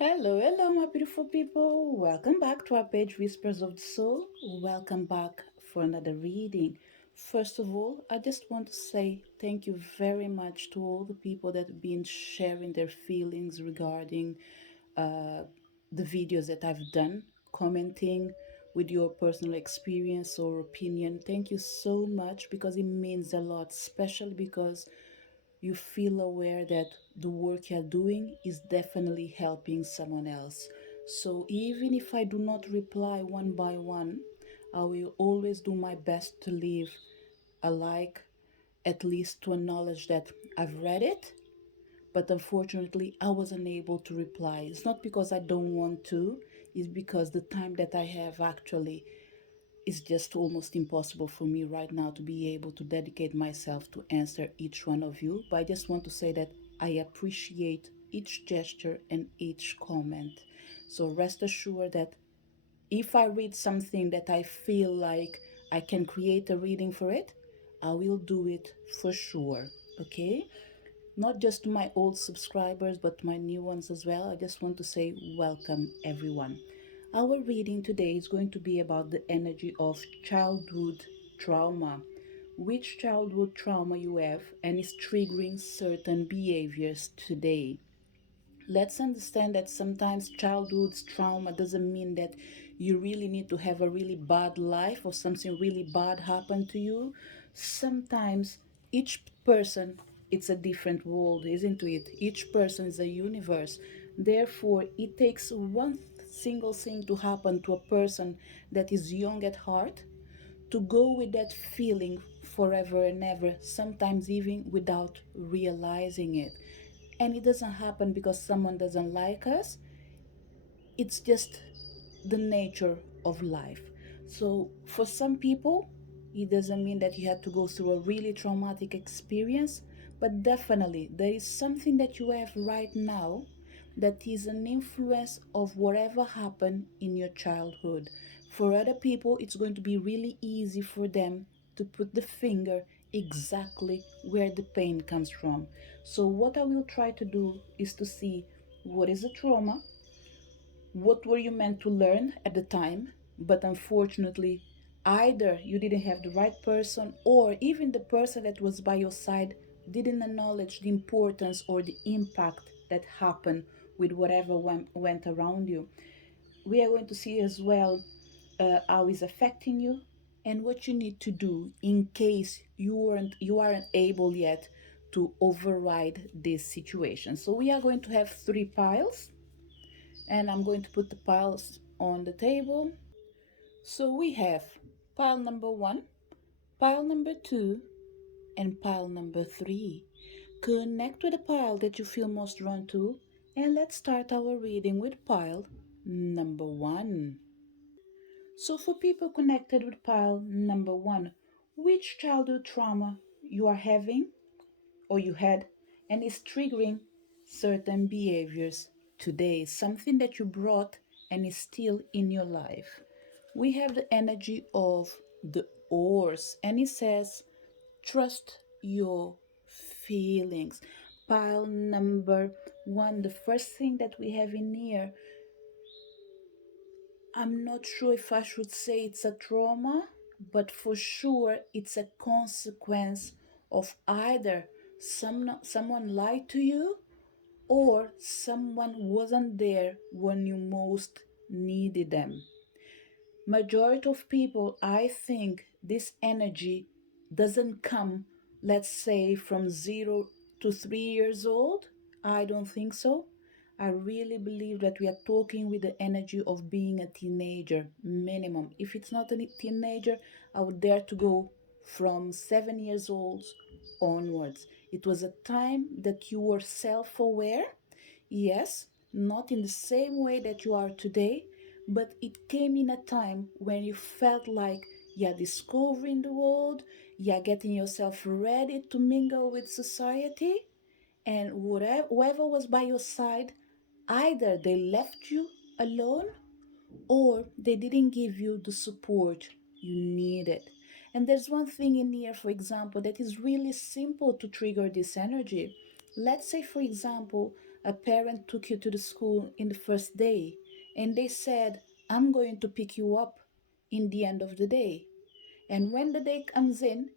Hello, hello, my beautiful people. Welcome back to our page, Whispers of the Soul. Welcome back for another reading. First of all, I just want to say thank you very much to all the people that have been sharing their feelings regarding uh, the videos that I've done, commenting with your personal experience or opinion. Thank you so much because it means a lot, especially because you feel aware that the work you're doing is definitely helping someone else. So even if I do not reply one by one, I will always do my best to leave a like, at least to acknowledge that I've read it, but unfortunately I was unable to reply. It's not because I don't want to, it's because the time that I have actually it's just almost impossible for me right now to be able to dedicate myself to answer each one of you. But I just want to say that I appreciate each gesture and each comment. So rest assured that if I read something that I feel like I can create a reading for it, I will do it for sure. Okay? Not just to my old subscribers, but to my new ones as well. I just want to say welcome, everyone. Our reading today is going to be about the energy of childhood trauma. Which childhood trauma you have and is triggering certain behaviors today. Let's understand that sometimes childhood trauma doesn't mean that you really need to have a really bad life or something really bad happened to you. Sometimes each person it's a different world, isn't it? Each person is a universe. Therefore, it takes one single thing to happen to a person that is young at heart to go with that feeling forever and ever, sometimes even without realizing it. And it doesn't happen because someone doesn't like us, it's just the nature of life. So, for some people, it doesn't mean that you had to go through a really traumatic experience, but definitely there is something that you have right now that is an influence of whatever happened in your childhood. For other people, it's going to be really easy for them to put the finger exactly where the pain comes from. So, what I will try to do is to see what is a trauma, what were you meant to learn at the time, but unfortunately, either you didn't have the right person, or even the person that was by your side didn't acknowledge the importance or the impact that happened with whatever went around you. We are going to see as well how it's affecting you and what you need to do in case you aren't able yet to override this situation. So we are going to have three piles, and I'm going to put the piles on the table. So we have pile number one, pile number two, and pile number three. Connect with the pile that you feel most drawn to, and let's start our reading with pile number one. So, for people connected with pile number one, which childhood trauma you are having or you had and is triggering certain behaviors today, something that you brought and is still in your life. We have the energy of the oars, and it says, trust your feelings. Pile number one, the first thing that we have in here, I'm not sure if I should say it's a trauma, but for sure it's a consequence of either someone lied to you or someone wasn't there when you most needed them. Majority of people, I think this energy doesn't come, let's say, from 0 to 3 years old. I don't think so. I really believe that we are talking with the energy of being a teenager minimum. If it's not a teenager, I would dare to go from 7 years old onwards. It was a time that you were self-aware. Yes, not in the same way that you are today, but it came in a time when you felt like you're discovering the world, you're getting yourself ready to mingle with society, and whoever was by your side, either they left you alone or they didn't give you the support you needed. And there's one thing in here, for example, that is really simple to trigger this energy. Let's say, for example, a parent took you to the school in the first day and they said, I'm going to pick you up in the end of the day. And when the day comes in,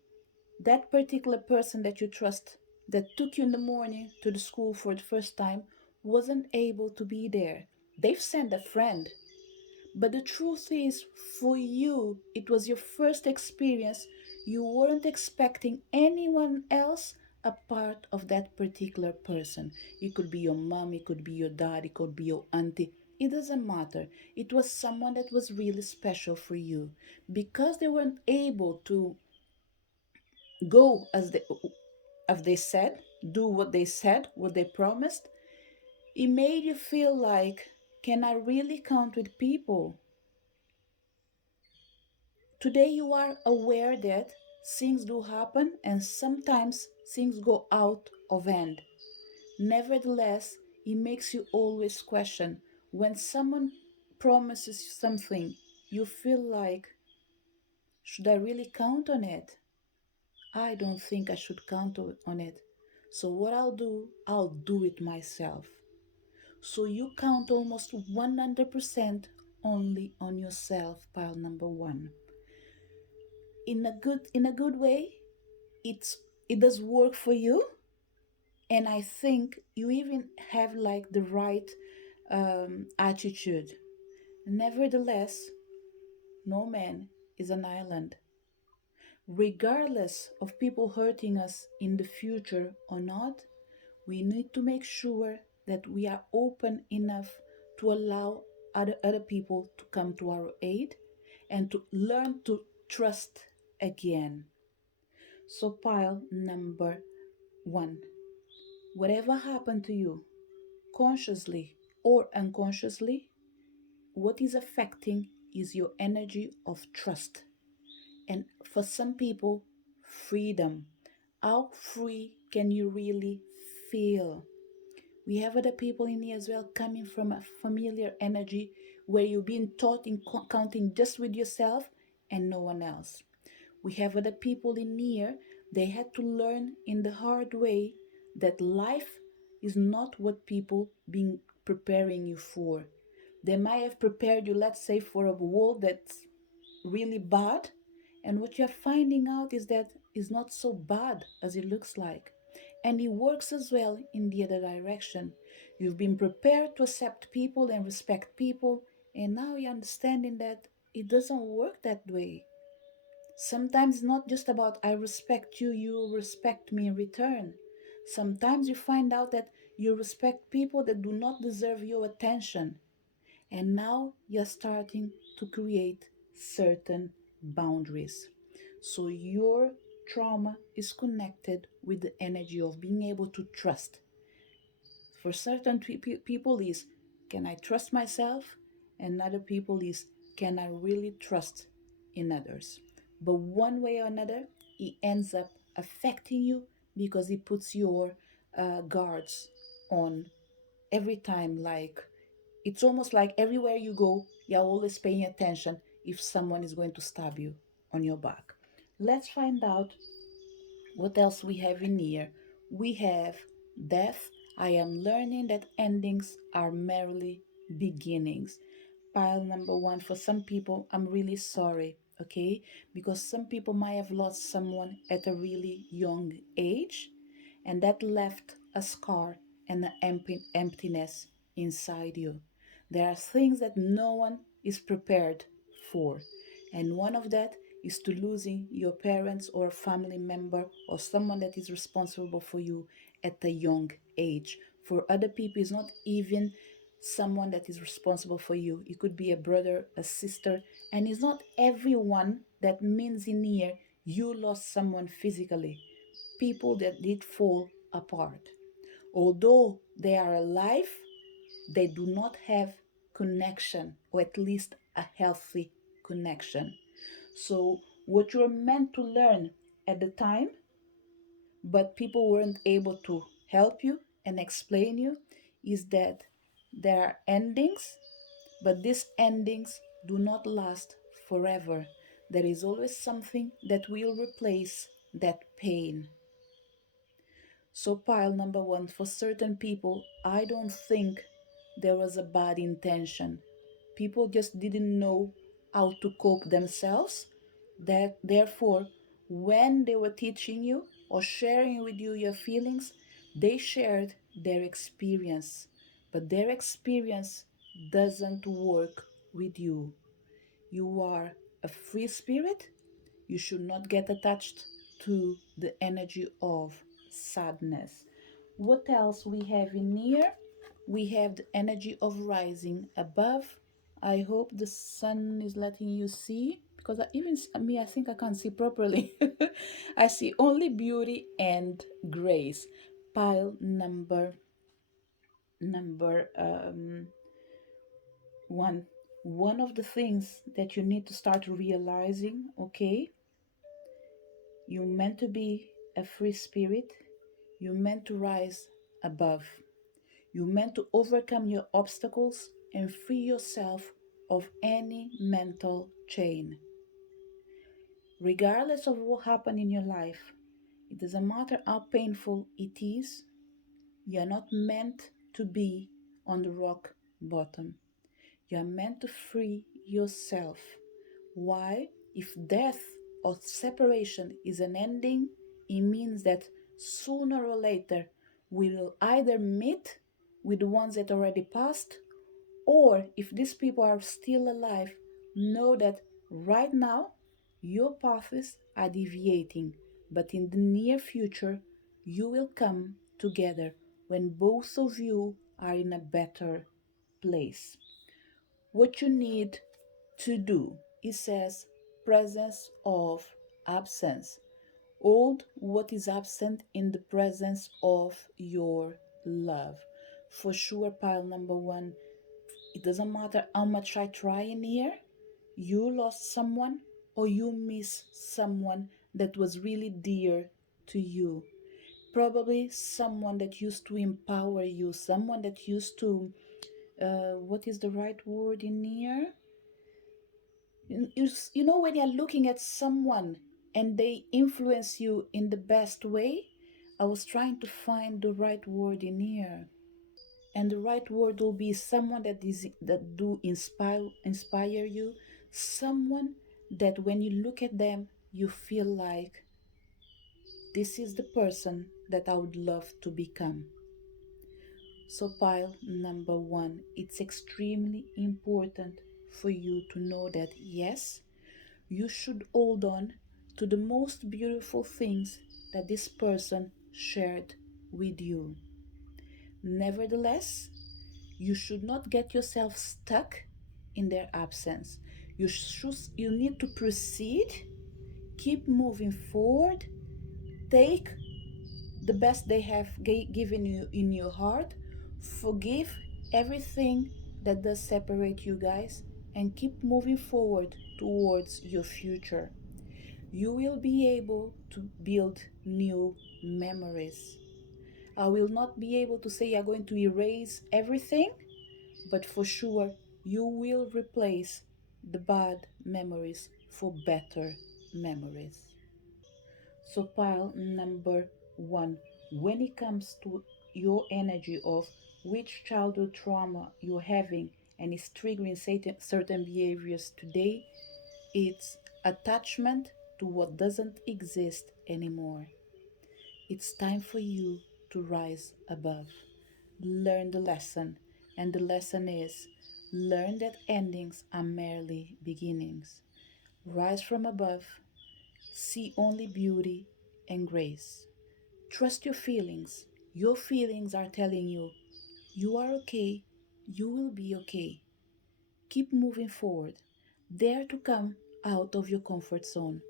that particular person that you trust that took you in the morning to the school for the first time wasn't able to be there. They've sent a friend. But the truth is, for you, it was your first experience. You weren't expecting anyone else a part of that particular person. It could be your mom, it could be your dad, it could be your auntie. It doesn't matter. It was someone that was really special for you. Because they weren't able to go as they said, do what they promised, it made you feel like, can I really count with people? Today you are aware that things do happen and sometimes things go out of hand. Nevertheless, it makes you always question when someone promises you something, you feel like, should I really count on it? I don't think I should count on it. So, what I'll do it myself. So, you count almost 100% only on yourself, pile number one. In a good way, it's it does work for you, and I think you even have like the right attitude. Nevertheless, no man is an island. Regardless of people hurting us in the future or not, we need to make sure that we are open enough to allow other people to come to our aid and to learn to trust again. So, pile number one, whatever happened to you, consciously or unconsciously, what is affecting is your energy of trust. And for some people, freedom. How free can you really feel? We have other people in here as well coming from a familiar energy where you've been taught in counting just with yourself and no one else. We have other people in here, they had to learn in the hard way that life is not what people been preparing you for. They might have prepared you, let's say, for a world that's really bad, and what you're finding out is that it's not so bad as it looks like. And it works as well in the other direction. You've been prepared to accept people and respect people, and now you're understanding that it doesn't work that way. Sometimes it's not just about I respect you, you respect me in return. Sometimes you find out that you respect people that do not deserve your attention. And now you're starting to create certain boundaries. So your trauma is connected with the energy of being able to trust. For certain people is, can I trust myself? And other people is, can I really trust in others? But one way or another, it ends up affecting you because it puts your guards on every time. Like, it's almost like everywhere you go, you're always paying attention if someone is going to stab you on your back. Let's find out what else we have in here. We have death. I am learning that endings are merely beginnings. Pile number one, for some people, I'm really sorry, okay? Because some people might have lost someone at a really young age, and that left a scar and an emptiness inside you. There are things that no one is prepared for, and one of that is to losing your parents or a family member or someone that is responsible for you at a young age. For other people, it's not even someone that is responsible for you. It could be a brother, a sister, and it's not everyone that means in here you lost someone physically. People that did fall apart. Although they are alive, they do not have connection, or at least a healthy connection. So, what you're meant to learn at the time, but people weren't able to help you and explain you, is that there are endings, but these endings do not last forever. There is always something that will replace that pain. So, pile number one, for certain people, I don't think there was a bad intention. People just didn't know how to cope themselves. That therefore, when they were teaching you or sharing with you your feelings, they shared their experience. But their experience doesn't work with you. You are a free spirit. You should not get attached to the energy of sadness. What else we have in here? We have the energy of rising above. I hope the sun is letting you see, because even me, I think I can't see properly. I see only beauty and grace. Pile number one. One of the things that you need to start realizing, okay, you meant to be a free spirit. You meant to rise above. You meant to overcome your obstacles and free yourself of any mental chain. Regardless of what happened in your life, it doesn't matter how painful it is, you're not meant to be on the rock bottom. You're meant to free yourself. Why? If death or separation is an ending, it means that sooner or later we will either meet with the ones that already passed, or if these people are still alive, know that right now your paths are deviating, but in the near future you will come together when both of you are in a better place. What you need to do, it says presence of absence. Hold what is absent in the presence of your love. For sure, pile number one, it doesn't matter how much I try in here, you lost someone or you miss someone that was really dear to you. Probably someone that used to empower you, someone that used to, what is the right word in here? You know, when you're looking at someone and they influence you in the best way, I was trying to find the right word in here. And the right word will be someone that do inspire you, someone that when you look at them you feel like this is the person that I would love to become. So pile number one, it's extremely important for you to know that yes, you should hold on to the most beautiful things that this person shared with you. Nevertheless, you should not get yourself stuck in their absence. You need to proceed, keep moving forward, take the best they have given you in your heart, forgive everything that does separate you guys, and keep moving forward towards your future. You will be able to build new memories. I will not be able to say you're going to erase everything, but for sure you will replace the bad memories for better memories. So, pile number one, when it comes to your energy of which childhood trauma you're having and is triggering certain behaviors today, it's attachment to what doesn't exist anymore. It's time for you to rise above. Learn the lesson, and the lesson is learn that endings are merely beginnings. Rise from above, see only beauty and grace. Trust your feelings. Your feelings are telling you you are okay, you will be okay. Keep moving forward. Dare to come out of your comfort zone.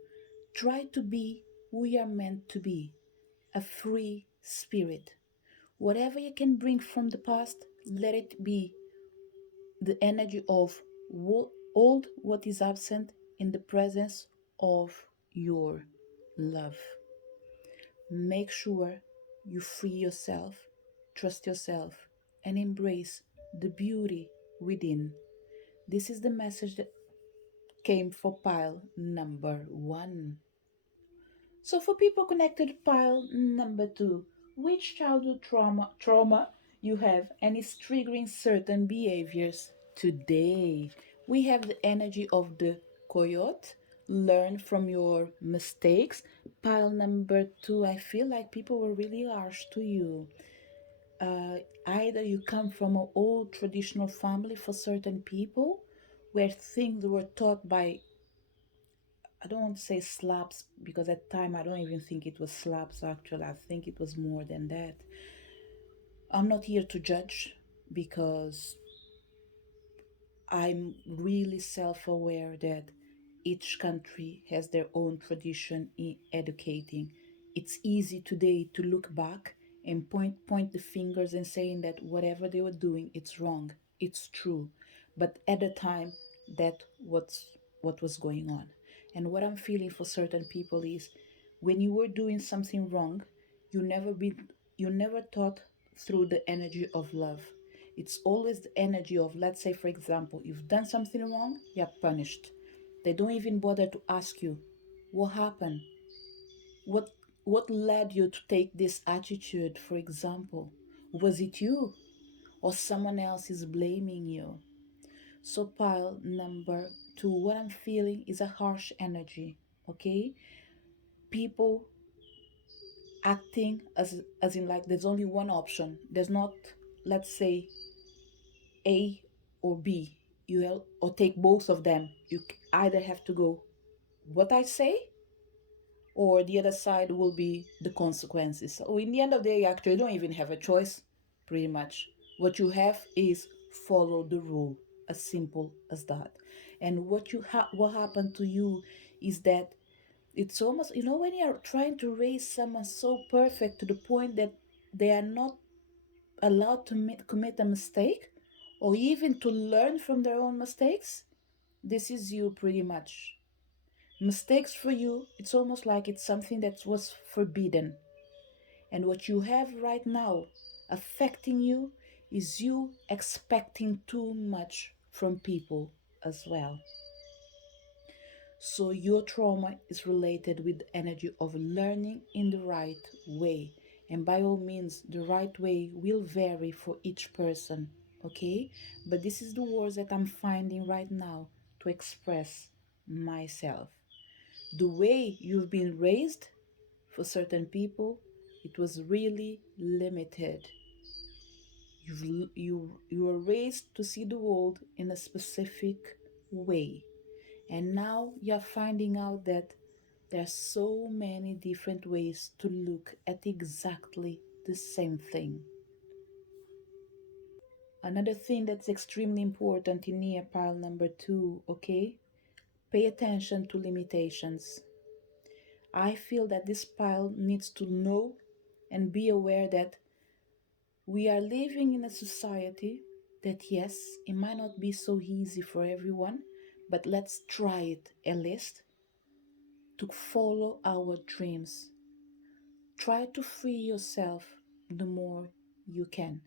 Try to be who you are meant to be, a free spirit. Whatever you can bring from the past, let it be the energy of hold what is absent in the presence of your love. Make sure you free yourself, trust yourself, and embrace the beauty within. This is the message that came for pile number one. So, for people connected to pile number two, which childhood trauma you have and is triggering certain behaviors. Today, we have the energy of the coyote. Learn from your mistakes. Pile number two, I feel like people were really harsh to you. uh, Either you come from an old traditional family for certain people where things were taught by, I don't want to say slaps, because at the time I don't even think it was slaps. Actually, I think it was more than that. I'm not here to judge because I'm really self aware that each country has their own tradition in educating. It's easy today to look back and point the fingers and saying that whatever they were doing it's wrong. It's true. But at the time that what was going on. And what I'm feeling for certain people is when you were doing something wrong, you never been you never thought through the energy of love. It's always the energy of, let's say, for example, you've done something wrong, you're punished. They don't even bother to ask you, what happened? What what led you to take this attitude, for example? Was it you or someone else is blaming you? So pile number two, what I'm feeling is a harsh energy, okay? People acting as in like there's only one option. There's not, let's say, A or B. Or take both of them. You either have to go what I say, or the other side will be the consequences. So in the end of the day, you actually don't even have a choice, pretty much. What you have is follow the rule, as simple as that. And what happened to you is that it's almost, when you're trying to raise someone so perfect to the point that they are not allowed to commit a mistake or even to learn from their own mistakes. This is you, pretty much. Mistakes for you, it's almost like it's something that was forbidden. And what you have right now affecting you is you expecting too much from people as well. So your trauma is related with the energy of learning in the right way. And by all means, the right way will vary for each person, okay? But this is the words that I'm finding right now to express myself. The way you've been raised for certain people, it was really limited. You were raised to see the world in a specific way. And now you're finding out that there are so many different ways to look at exactly the same thing. Another thing that's extremely important in here, pile number two, okay? Pay attention to limitations. I feel that this pile needs to know and be aware that we are living in a society that, yes, it might not be so easy for everyone, but let's try it at least to follow our dreams. Try to free yourself the more you can.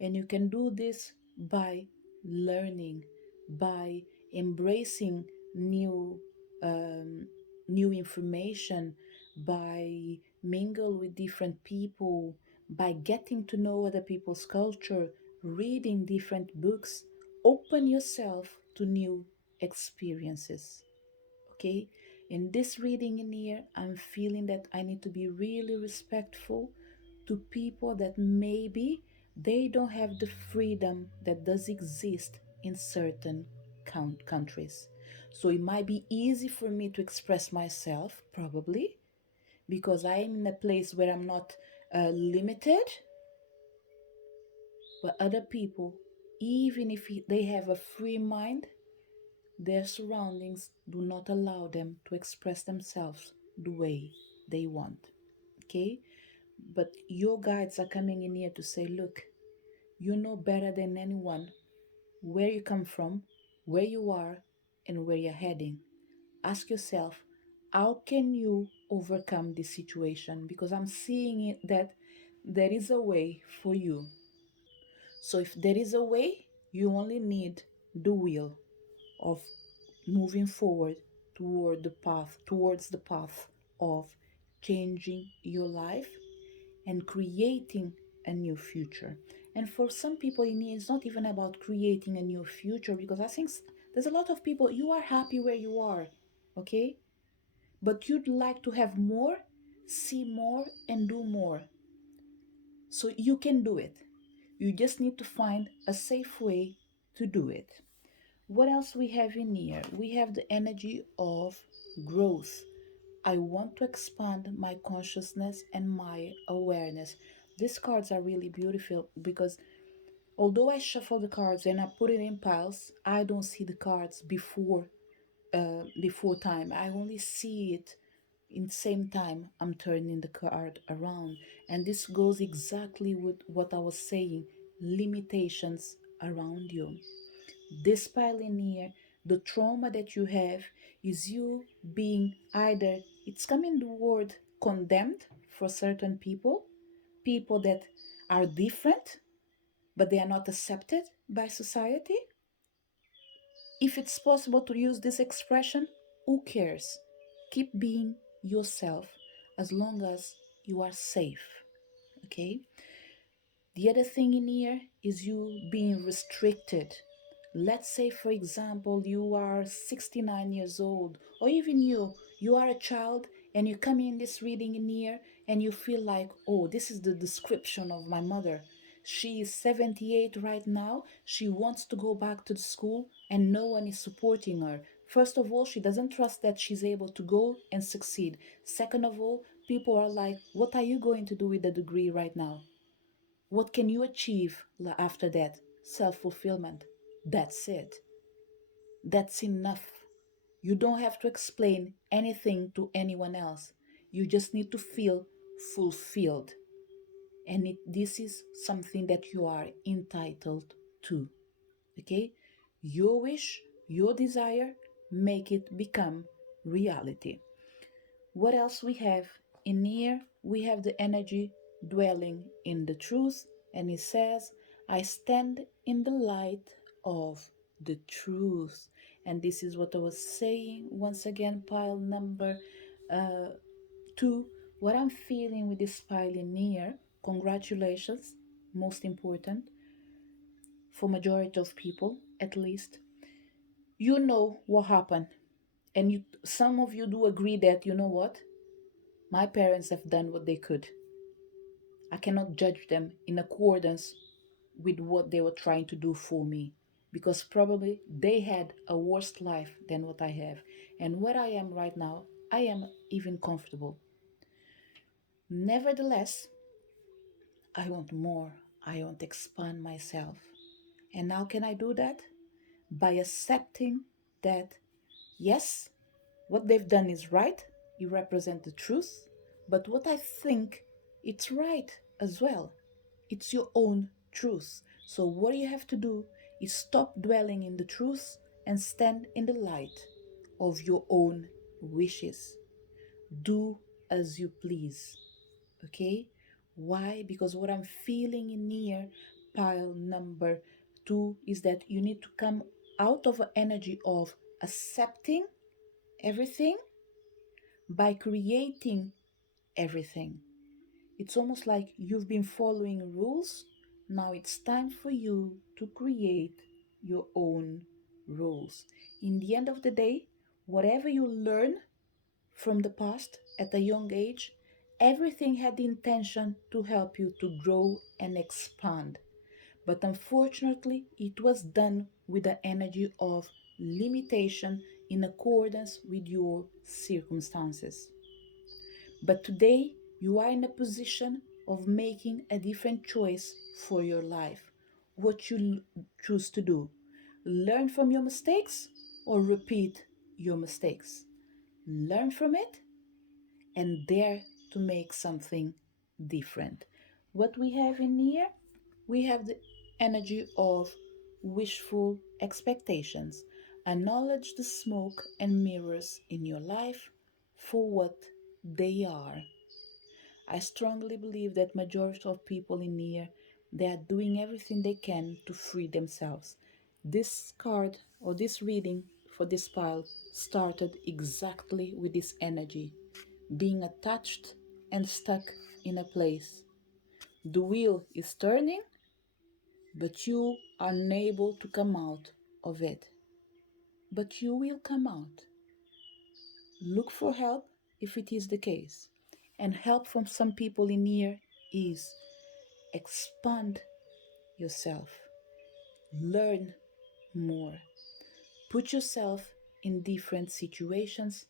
And you can do this by learning, by embracing new um, new information, by mingle with different people, by getting to know other people's culture, reading different books. Open yourself to new experiences. Okay, in this reading in here, I'm feeling that I need to be really respectful to people that maybe they don't have the freedom that does exist in certain countries. So it might be easy for me to express myself, probably because I'm in a place where I'm not limited. But other people, even if they have a free mind, their surroundings do not allow them to express themselves the way they want. Okay? But your guides are coming in here to say, look, you know better than anyone where you come from, where you are, and where you're heading. Ask yourself, how can you overcome this situation? Because I'm seeing it that there is a way for you. So if there is a way, you only need the will of moving forward towards the path of changing your life and creating a new future. And for some people, it's not even about creating a new future, because I think there's a lot of people, you are happy where you are, okay? But you'd like to have more, see more, and do more. So you can do it. You just need to find a safe way to do it. What else we have in here? We have the energy of growth. I want to expand my consciousness and my awareness. These cards are really beautiful because although I shuffle the cards and I put it in piles, I don't see the cards before time. I only see it in the same time I'm turning the card around. And this goes exactly with what I was saying, limitations around you. This pile in here, the trauma that you have is you being either, it's coming the word condemned for certain people, people that are different, but they are not accepted by society. If it's possible to use this expression, who cares? Keep being yourself as long as you are safe. Okay? The other thing in here is you being restricted. Let's say, for example, you are 69 years old, or even you are a child and you come in this reading in here and you feel like, oh, this is the description of my mother. She is 78 right now. She wants to go back to the school and no one is supporting her. First of all, she doesn't trust that she's able to go and succeed. Second of all, people are like, what are you going to do with the degree right now? What can you achieve after that? Self fulfillment. That's it. That's enough. You don't have to explain anything to anyone else. You just need to feel fulfilled. And this is something that you are entitled to. Okay? Your wish, your desire, make it become reality. What else we have in here? We have the energy dwelling in the truth, and it says, I stand in the light of the truth. And this is what I was saying once again, pile number uh, two. What I'm feeling with this pile in here, congratulations, most important for majority of people at least. You know what happened, and some of you do agree that, you know what, my parents have done what they could. I cannot judge them in accordance with what they were trying to do for me, because probably they had a worse life than what I have. And where I am right now, I am even comfortable. Nevertheless, I want more. I want to expand myself. And how can I do that? By accepting that, yes, what they've done is right, you represent the truth, but what I think, it's right as well. It's your own truth. So what you have to do is stop dwelling in the truth and stand in the light of your own wishes. Do as you please. Okay? Why? Because what I'm feeling in here, pile number two, is that you need to come out of an energy of accepting everything by creating everything. It's almost like you've been following rules. Now it's time for you to create your own rules. In the end of the day, whatever you learn from the past at a young age, everything had the intention to help you to grow and expand. But unfortunately, it was done with the energy of limitation in accordance with your circumstances. But today, you are in a position of making a different choice for your life. What you choose to do: learn from your mistakes or repeat your mistakes. Learn from it and dare to make something different. What we have in here, we have the energy of wishful expectations. Acknowledge the smoke and mirrors in your life for what they are. I strongly believe that majority of people in here, they are doing everything they can to free themselves. This card or this reading for this pile started exactly with this energy, being attached and stuck in a place. The wheel is turning, but you are unable to come out of it. But you will come out. Look for help if it is the case. And help from some people in here is expand yourself, learn more, put yourself in different situations,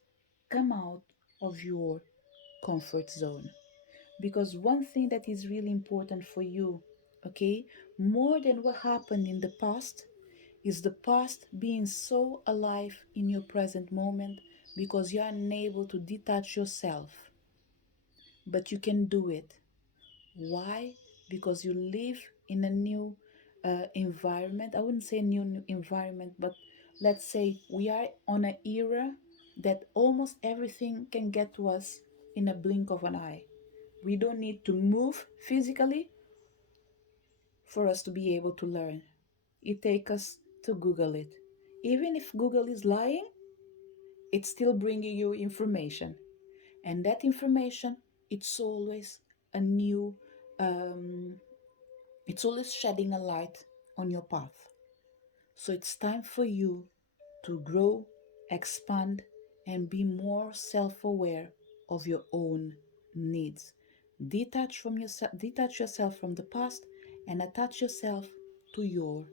come out of your comfort zone. Because one thing that is really important for you, okay, more than what happened in the past, is the past being so alive in your present moment because you are unable to detach yourself. But you can do it. Why? Because you live in a new environment. I wouldn't say new environment, but let's say we are on an era that almost everything can get to us in a blink of an eye. We don't need to move physically for us to be able to learn. It takes us to Google it. Even if Google is lying, it's still bringing you information. And that information, it's always a new, um, it's always shedding a light on your path. So it's time for you to grow, expand, and be more self-aware of your own needs. Detach yourself from the past and attach yourself to your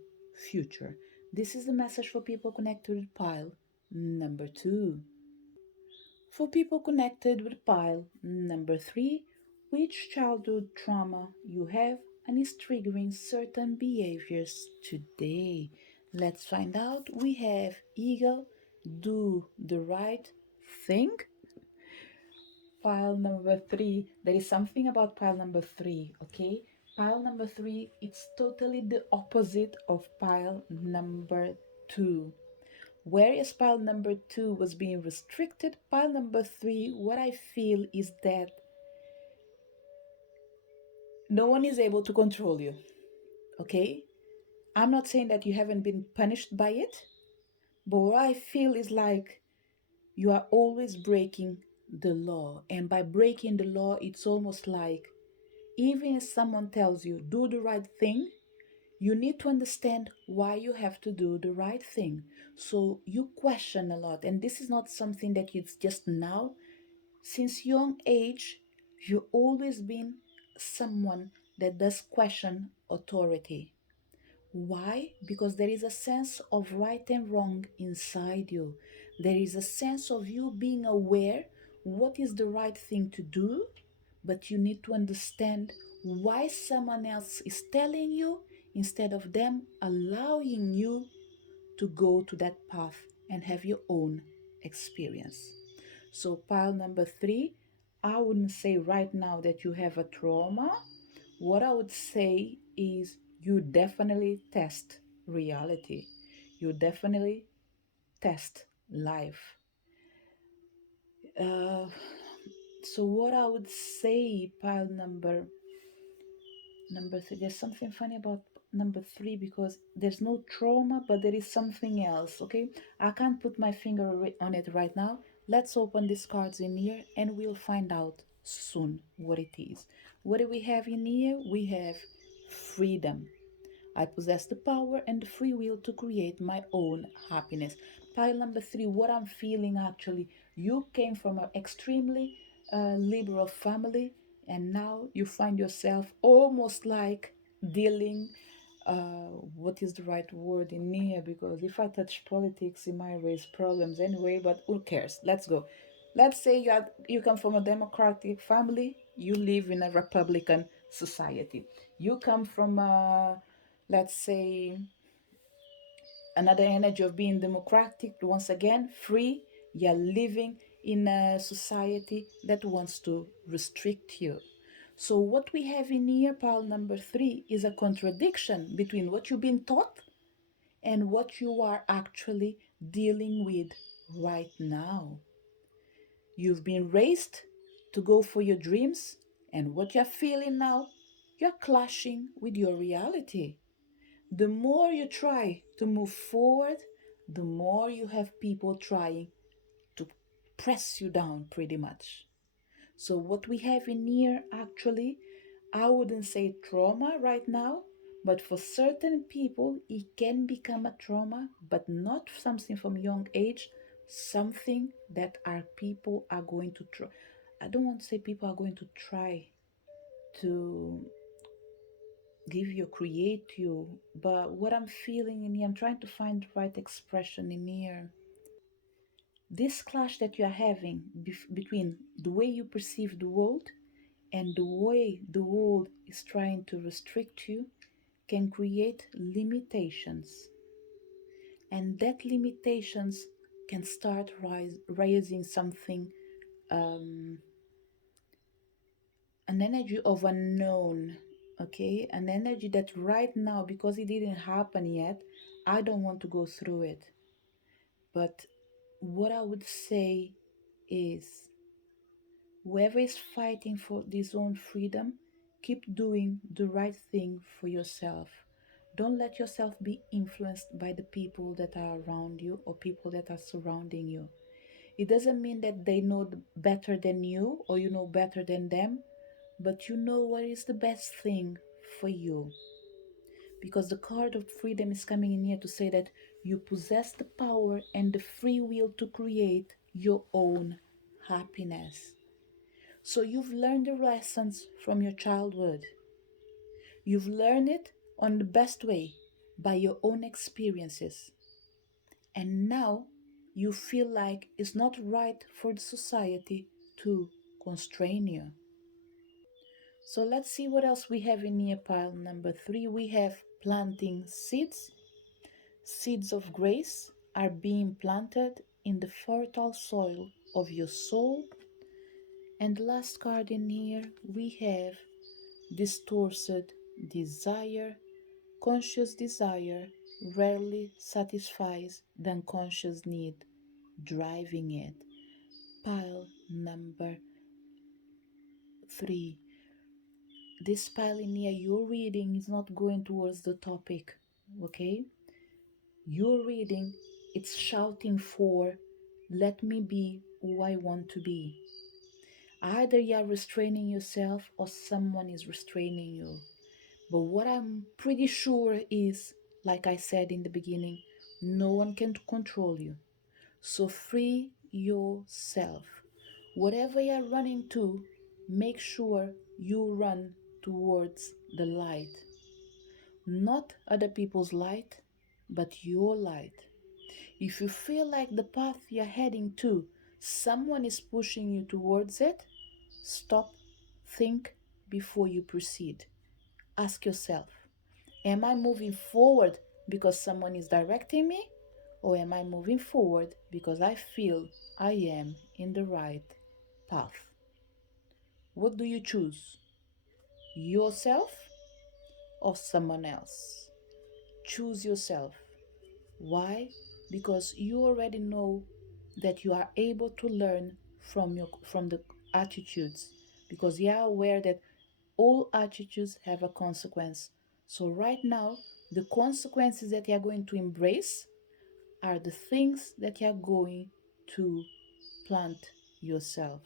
future. This is the message for people connected with pile number 2. For people connected with pile number 3, which childhood trauma you have and is triggering certain behaviors today. Let's find out. We have Eagle, do the right thing. Pile number 3, there is something about pile number 3, okay? Pile number 3, it's totally the opposite of pile number 2. Whereas pile number 2 was being restricted, pile number 3, what I feel is that no one is able to control you, okay? I'm not saying that you haven't been punished by it, but what I feel is like you are always breaking the law. And by breaking the law, it's almost like even if someone tells you, do the right thing, you need to understand why you have to do the right thing. So you question a lot. And this is not something that it's just now. Since young age, you've always been someone that does question authority. Why? Because there is a sense of right and wrong inside you. There is a sense of you being aware what is the right thing to do, but you need to understand why someone else is telling you instead of them allowing you to go to that path and have your own experience. So, pile number 3, I wouldn't say right now that you have a trauma. What I would say is you definitely test reality. You definitely test life. Uh, so what I would say, pile number 3, there's something funny about number 3 because there's no trauma, but there is something else. Okay, I can't put my finger on it right now. Let's open these cards in here and we'll find out soon what it is. What do we have in here? We have freedom. I possess the power and the free will to create my own happiness. Pile number 3, what I'm feeling actually, you came from an extremely liberal family and now you find yourself almost like dealing, what is the right word in here? Because if I touch politics, it might raise problems anyway, but who cares? Let's go. Let's say you come from a democratic family, you live in a Republican society. You come from a, let's say, another energy of being democratic, once again free. You're living in a society that wants to restrict you. So what we have in here, pile number 3, is a contradiction between what you've been taught and what you are actually dealing with right now. You've been raised to go for your dreams, and what you're feeling now, you're clashing with your reality. The more you try to move forward, the more you have people trying to press you down pretty much. So what we have in here actually, I wouldn't say trauma right now, but for certain people, it can become a trauma, but not something from young age, something that our people are going to try. I don't want to say people are going to try to give you, create you, but what I'm feeling in me, I'm trying to find the right expression in here. This clash that you are having between the way you perceive the world and the way the world is trying to restrict you can create limitations, and that limitations can start raising something, um, an energy of unknown. Okay, an energy that right now, because it didn't happen yet, I don't want to go through it. But what I would say is, whoever is fighting for this own freedom, keep doing the right thing for yourself. Don't let yourself be influenced by the people that are around you or people that are surrounding you. It doesn't mean that they know better than you or you know better than them, but you know what is the best thing for you. Because the card of freedom is coming in here to say that you possess the power and the free will to create your own happiness. So you've learned the lessons from your childhood. You've learned it on the best way by your own experiences. And now you feel like it's not right for the society to constrain you. So let's see what else we have in here. Pile number 3. We have planting seeds. Seeds of grace are being planted in the fertile soil of your soul. And the last card in here we have distorted desire. Conscious desire rarely satisfies the unconscious need driving it. Pile number 3. This pile in here, your reading is not going towards the topic, okay? Your reading, it's shouting for, let me be who I want to be. Either you are restraining yourself or someone is restraining you. But what I'm pretty sure is, like I said in the beginning, no one can control you. So free yourself. Whatever you're running to, make sure you run towards the light. Not other people's light, but your light. If you feel like the path you're heading to, someone is pushing you towards it, stop, think before you proceed. Ask yourself, am I moving forward because someone is directing me? Or am I moving forward because I feel I am in the right path? What do you choose? Yourself or someone else? Choose yourself. Why? Because you already know that you are able to learn from the attitudes, because you are aware that all attitudes have a consequence. So right now, the consequences that you are going to embrace are the things that you are going to plant yourself.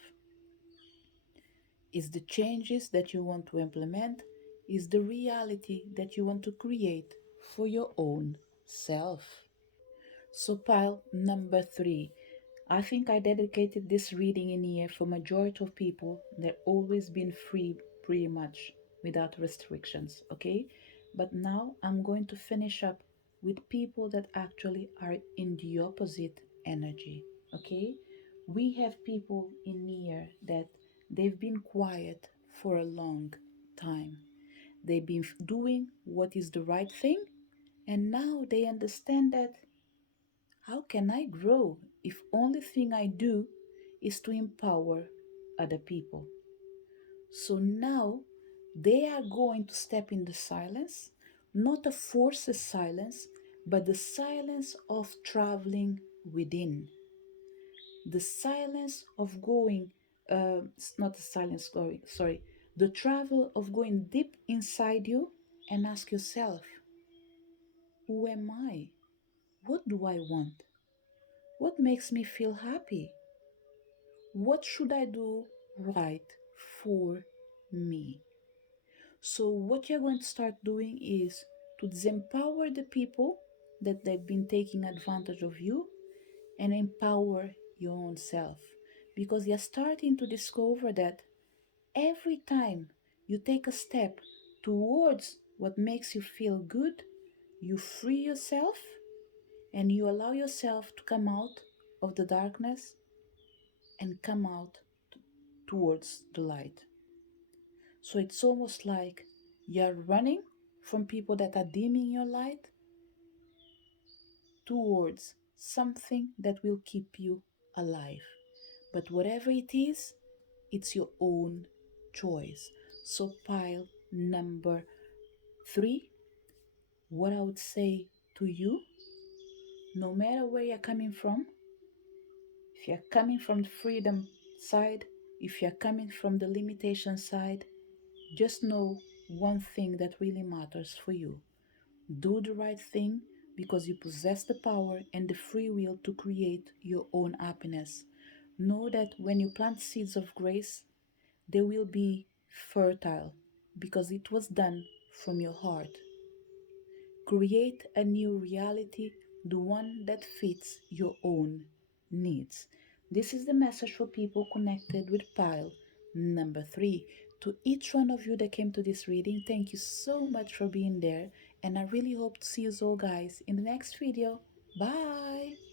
Is the changes that you want to implement, is the reality that you want to create for your own self. So pile number 3. I think I dedicated this reading in here for majority of people that always been free pretty much without restrictions, okay? But now I'm going to finish up with people that actually are in the opposite energy, okay? We have people in here that they've been quiet for a long time. They've been doing what is the right thing, and now they understand that, how can I grow if only thing I do is to empower other people? So now they are going to step in the silence, not a forced silence, but the silence of traveling within. The silence of going, it's not the silence going, sorry, the travel of going deep inside you and ask yourself, who am I? What do I want? What makes me feel happy? What should I do right for me? So what you're going to start doing is to disempower the people that they've been taking advantage of you and empower your own self, because you're starting to discover that every time you take a step towards what makes you feel good, you free yourself and you allow yourself to come out of the darkness and come out towards the light. So it's almost like you're running from people that are dimming your light towards something that will keep you alive. But whatever it is, it's your own choice. So, pile number 3, what I would say to you, no matter where you're coming from, if you're coming from the freedom side, if you're coming from the limitation side, just know one thing that really matters for you. Do the right thing because you possess the power and the free will to create your own happiness. Know that when you plant seeds of grace, they will be fertile because it was done from your heart. Create a new reality, the one that fits your own needs. This is the message for people connected with pile number 3. To each one of you that came to this reading, thank you so much for being there, and I really hope to see you all guys in the next video. Bye!